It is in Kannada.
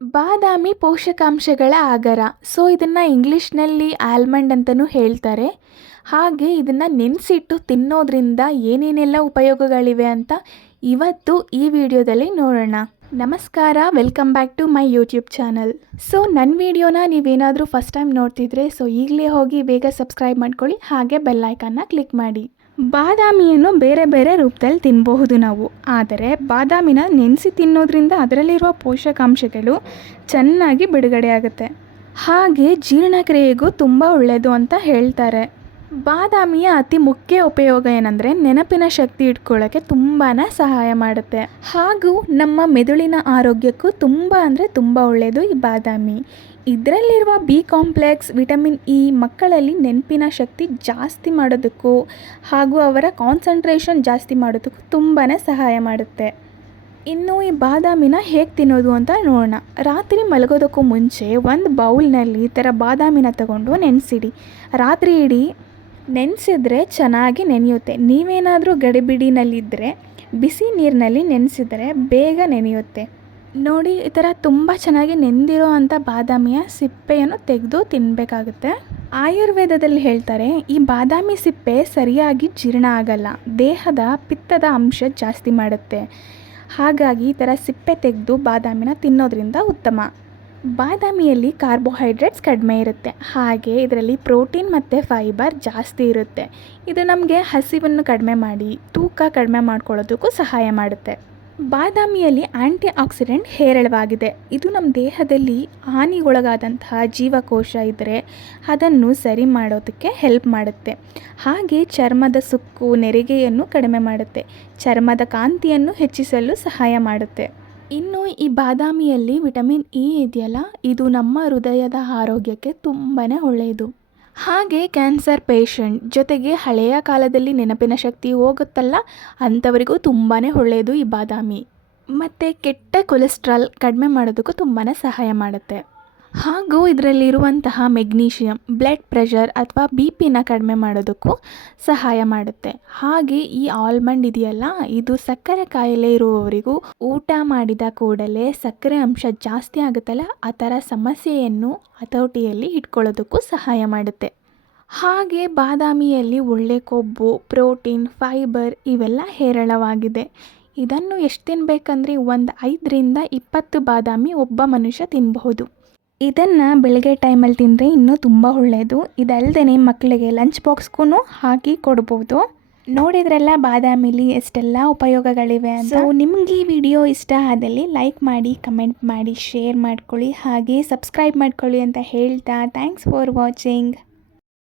ಬಾದಾಮಿ ಪೋಷಕಾಂಶಗಳ ಆಗರ. ಸೊ ಇದನ್ನು ಇಂಗ್ಲೀಷ್ನಲ್ಲಿ ಆಲ್ಮಂಡ್ ಅಂತಲೂ ಹೇಳ್ತಾರೆ. ಹಾಗೆ ಇದನ್ನು ನೆನೆಸಿಟ್ಟು ತಿನ್ನೋದ್ರಿಂದ ಏನೇನೆಲ್ಲ ಉಪಯೋಗಗಳಿವೆ ಅಂತ ಇವತ್ತು ಈ ವಿಡಿಯೋದಲ್ಲಿ ನೋಡೋಣ. ನಮಸ್ಕಾರ welcome back to my YouTube channel so ನನ್ನ ವಿಡಿಯೋನ ನೀವೇನಾದರೂ ಫಸ್ಟ್ ಟೈಮ್ ನೋಡ್ತಿದ್ರೆ ಸೊ ಈಗಲೇ ಹೋಗಿ ಬೇಗ ಸಬ್ಸ್ಕ್ರೈಬ್ ಮಾಡ್ಕೊಳ್ಳಿ, ಹಾಗೆ ಬೆಲ್ಲೈಕನ್ನ ಕ್ಲಿಕ್ ಮಾಡಿ. ಬಾದಾಮಿಯನ್ನು ಬೇರೆ ಬೇರೆ ರೂಪದಲ್ಲಿ ತಿನ್ನಬಹುದು ನಾವು. ಆದರೆ ಬಾದಾಮಿನ ನೆನೆಸಿ ತಿನ್ನೋದ್ರಿಂದ ಅದರಲ್ಲಿರುವ ಪೋಷಕಾಂಶಗಳು ಚೆನ್ನಾಗಿ ಬಿಡುಗಡೆಯಾಗುತ್ತೆ. ಹಾಗೆ ಜೀರ್ಣಕ್ರಿಯೆಗೂ ತುಂಬ ಒಳ್ಳೆಯದು ಅಂತ ಹೇಳ್ತಾರೆ. ಬಾದಾಮಿಯ ಅತಿ ಮುಖ್ಯ ಉಪಯೋಗ ಏನಂದರೆ ನೆನಪಿನ ಶಕ್ತಿ ಇಟ್ಕೊಳ್ಳೋಕ್ಕೆ ತುಂಬಾ ಸಹಾಯ ಮಾಡುತ್ತೆ. ಹಾಗೂ ನಮ್ಮ ಮೆದುಳಿನ ಆರೋಗ್ಯಕ್ಕೂ ತುಂಬ ಅಂದರೆ ತುಂಬ ಒಳ್ಳೆಯದು ಈ ಬಾದಾಮಿ. ಇದರಲ್ಲಿರುವ ಬಿ ಕಾಂಪ್ಲೆಕ್ಸ್ ವಿಟಮಿನ್ ಇ ಮಕ್ಕಳಲ್ಲಿ ನೆನಪಿನ ಶಕ್ತಿ ಜಾಸ್ತಿ ಮಾಡೋದಕ್ಕೂ ಹಾಗೂ ಅವರ ಕಾನ್ಸಂಟ್ರೇಷನ್ ಜಾಸ್ತಿ ಮಾಡೋದಕ್ಕೂ ತುಂಬಾ ಸಹಾಯ ಮಾಡುತ್ತೆ. ಇನ್ನು ಈ ಬಾದಾಮಿನ ಹೇಗೆ ತಿನ್ನೋದು ಅಂತ ನೋಡೋಣ. ರಾತ್ರಿ ಮಲಗೋದಕ್ಕೂ ಮುಂಚೆ ಒಂದು ಬೌಲ್ನಲ್ಲಿ ಈ ಥರ ಬಾದಾಮಿನ ತಗೊಂಡು ನೆನೆಸಿಡಿ. ರಾತ್ರಿ ಇಡೀ ನೆನೆಸಿದ್ರೆ ಚೆನ್ನಾಗಿ ನೆನೆಯುತ್ತೆ. ನೀವೇನಾದರೂ ಗಡಿಬಿಡಿನಲ್ಲಿದ್ದರೆ ಬಿಸಿ ನೀರಿನಲ್ಲಿ ನೆನೆಸಿದರೆ ಬೇಗ ನೆನೆಯುತ್ತೆ. ನೋಡಿ, ಈ ಥರ ತುಂಬ ಚೆನ್ನಾಗಿ ನೆಂದಿರೋ ಅಂಥ ಬಾದಾಮಿಯ ಸಿಪ್ಪೆಯನ್ನು ತೆಗೆದು ತಿನ್ನಬೇಕಾಗುತ್ತೆ ಆಯುರ್ವೇದದಲ್ಲಿ ಹೇಳ್ತಾರೆ, ಈ ಬಾದಾಮಿ ಸಿಪ್ಪೆ ಸರಿಯಾಗಿ ಜೀರ್ಣ ಆಗಲ್ಲ. ದೇಹದ ಪಿತ್ತದ ಅಂಶ ಜಾಸ್ತಿ ಮಾಡುತ್ತೆ. ಹಾಗಾಗಿ ಈ ಥರ ಸಿಪ್ಪೆ ತೆಗೆದು ಬಾದಾಮಿನ ತಿನ್ನೋದ್ರಿಂದ ಉತ್ತಮ. ಬಾದಾಮಿಯಲ್ಲಿ ಕಾರ್ಬೋಹೈಡ್ರೇಟ್ಸ್ ಕಡಿಮೆ ಇರುತ್ತೆ. ಹಾಗೆ ಇದರಲ್ಲಿ ಪ್ರೋಟೀನ್ ಮತ್ತು ಫೈಬರ್ ಜಾಸ್ತಿ ಇರುತ್ತೆ. ಇದು ನಮಗೆ ಹಸಿವನ್ನು ಕಡಿಮೆ ಮಾಡಿ, ತೂಕ ಕಡಿಮೆ ಮಾಡ್ಕೊಳ್ಳೋದಕ್ಕೂ ಸಹಾಯ ಮಾಡುತ್ತೆ. ಬಾದಾಮಿಯಲ್ಲಿ ಆ್ಯಂಟಿ ಆಕ್ಸಿಡೆಂಟ್ ಹೇರಳವಾಗಿದೆ. ಇದು ನಮ್ಮ ದೇಹದಲ್ಲಿ ಹಾನಿಗೊಳಗಾದಂತಹ ಜೀವಕೋಶ ಇದ್ದರೆ ಅದನ್ನು ಸರಿ ಮಾಡೋದಕ್ಕೆ ಹೆಲ್ಪ್ ಮಾಡುತ್ತೆ. ಹಾಗೆ ಚರ್ಮದ ಸುಕ್ಕು, ನೆರಿಗೆಯನ್ನು ಕಡಿಮೆ ಮಾಡುತ್ತೆ. ಚರ್ಮದ ಕಾಂತಿಯನ್ನು ಹೆಚ್ಚಿಸಲು ಸಹಾಯ ಮಾಡುತ್ತೆ. ಇನ್ನು ಈ ಬಾದಾಮಿಯಲ್ಲಿ ವಿಟಮಿನ್ ಇ ಇದೆಯಲ್ಲ, ಇದು ನಮ್ಮ ಹೃದಯದ ಆರೋಗ್ಯಕ್ಕೆ ತುಂಬಾ ಒಳ್ಳೆಯದು. ಹಾಗೆ ಕ್ಯಾನ್ಸರ್ ಪೇಷಂಟ್ ಜೊತೆಗೆ ಹಳೆಯ ಕಾಲದಲ್ಲಿ ನೆನಪಿನ ಶಕ್ತಿ ಹೋಗುತ್ತಲ್ಲ, ಅಂಥವರಿಗೂ ತುಂಬಾ ಒಳ್ಳೆಯದು ಈ ಬಾದಾಮಿ. ಮತ್ತು ಕೆಟ್ಟ ಕೊಲೆಸ್ಟ್ರಾಲ್ ಕಡಿಮೆ ಮಾಡೋದಕ್ಕೂ ತುಂಬಾ ಸಹಾಯ ಮಾಡುತ್ತೆ. ಹಾಗೂ ಇದರಲ್ಲಿರುವಂತಹ ಮೆಗ್ನೀಷಿಯಮ್ ಬ್ಲಡ್ ಪ್ರೆಷರ್ ಅಥವಾ ಬಿ ಪಿನ ಕಡಿಮೆ ಮಾಡೋದಕ್ಕೂ ಸಹಾಯ ಮಾಡುತ್ತೆ. ಹಾಗೆ ಈ ಆಲ್ಮಂಡ್ ಇದೆಯಲ್ಲ, ಇದು ಸಕ್ಕರೆ ಕಾಯಿಲೆ ಇರುವವರಿಗೂ ಊಟ ಮಾಡಿದ ಕೂಡಲೇ ಸಕ್ಕರೆ ಅಂಶ ಜಾಸ್ತಿ ಆಗುತ್ತಲ್ಲ, ಆ ಥರ ಸಮಸ್ಯೆಯನ್ನು ಹತೋಟಿಯಲ್ಲಿ ಇಟ್ಕೊಳ್ಳೋದಕ್ಕೂ ಸಹಾಯ ಮಾಡುತ್ತೆ. ಹಾಗೆ ಬಾದಾಮಿಯಲ್ಲಿ ಒಳ್ಳೆ ಕೊಬ್ಬು, ಪ್ರೋಟೀನ್, ಫೈಬರ್ ಇವೆಲ್ಲ ಹೇರಳವಾಗಿದೆ. ಇದನ್ನು ಎಷ್ಟು ತಿನ್ನಬೇಕಂದ್ರೆ ಒಂದು ಐದರಿಂದ ಇಪ್ಪತ್ತು ಬಾದಾಮಿ ಒಬ್ಬ ಮನುಷ್ಯ ತಿನ್ನಬಹುದು ಇದನ್ನು ಬೆಳಗ್ಗೆ ಟೈಮಲ್ಲಿ ತಿಂದರೆ ಇನ್ನೂ ತುಂಬ ಒಳ್ಳೆಯದು ಇದಲ್ಲದೆ ಮಕ್ಕಳಿಗೆ ಲಂಚ್ ಬಾಕ್ಸ್ಗೂ ಹಾಕಿ ಕೊಡ್ಬೋದು. ನೋಡಿದ್ರೆಲ್ಲ ಬಾದಾಮಿಲಿ ಎಷ್ಟೆಲ್ಲ ಉಪಯೋಗಗಳಿವೆ ಅಂತ. ನಿಮ್ಗೆ ಈ ವಿಡಿಯೋ ಇಷ್ಟ ಆದಲ್ಲಿ ಲೈಕ್ ಮಾಡಿ ಕಮೆಂಟ್ ಮಾಡಿ ಶೇರ್ ಮಾಡ್ಕೊಳ್ಳಿ, ಹಾಗೆ ಸಬ್ಸ್ಕ್ರೈಬ್ ಮಾಡ್ಕೊಳ್ಳಿ ಅಂತ ಹೇಳ್ತಾ ಥ್ಯಾಂಕ್ಸ್ ಫಾರ್ ವಾಚಿಂಗ್